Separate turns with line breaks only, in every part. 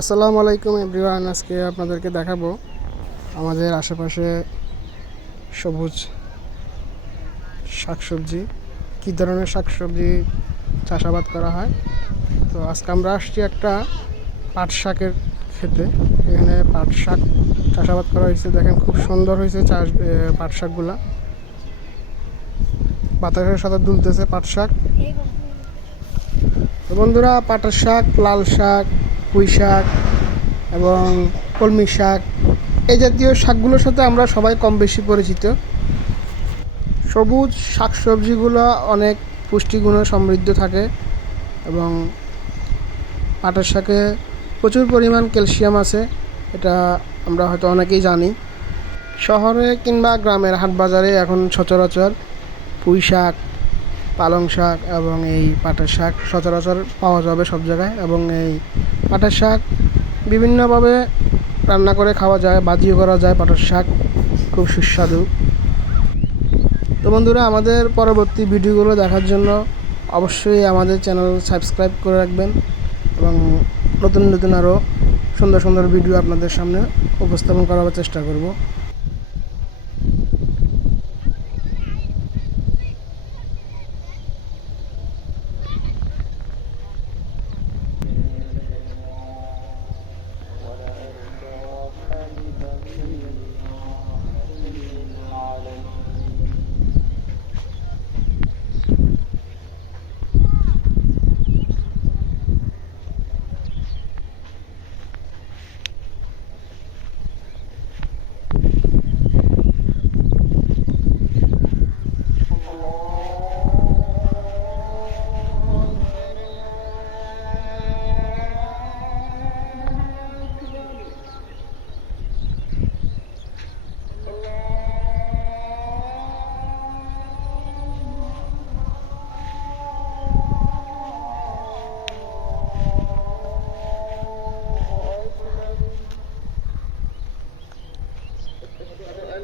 আসসালামু আলাইকুম এভরিওয়ান, আজকে আপনাদেরকে দেখাবো আমাদের আশেপাশে সবুজ শাকসবজি। কী ধরনের শাকসবজি চাষাবাদ করা হয়? তো আজকে আমরা আসছি একটা পাট শাকের খেতে এখানে পাট শাক চাষাবাদ করা হয়েছে। দেখেন খুব সুন্দর হয়েছে চাষ পাট শাকগুলা। বাতাসের সাথে দুলতেছে পাট শাক। বন্ধুরা, পাটের শাক, লাল শাক পুঁই শাক এবং কলমি শাক, এই জাতীয় শাকগুলোর সাথে আমরা সবাই কম বেশি পরিচিত। সবুজ শাকসবজিগুলো অনেক পুষ্টিগুণে সমৃদ্ধ থাকে এবং পাটের শাকে প্রচুর পরিমাণ ক্যালসিয়াম আছে, এটা আমরা হয়তো অনেকেই জানি। শহরে কিংবা গ্রামের হাট বাজারে এখন সচরাচর পুঁই শাক পালং শাক এবং এই পাটের শাক সচরাচর পাওয়া যাবে সব জায়গায় এবং এই পাটের শাক বিভিন্নভাবে রান্না করে খাওয়া যায়, বাজিও করা যায়, পাটের শাক খুব সুস্বাদু। তো বন্ধুরা, আমাদের পরবর্তী ভিডিওগুলো দেখার জন্য অবশ্যই আমাদের চ্যানেল সাবস্ক্রাইব করে রাখবেন এবং নতুন নতুন আরও সুন্দর সুন্দর ভিডিও আপনাদের সামনে উপস্থাপন করার চেষ্টা করব।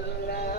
الله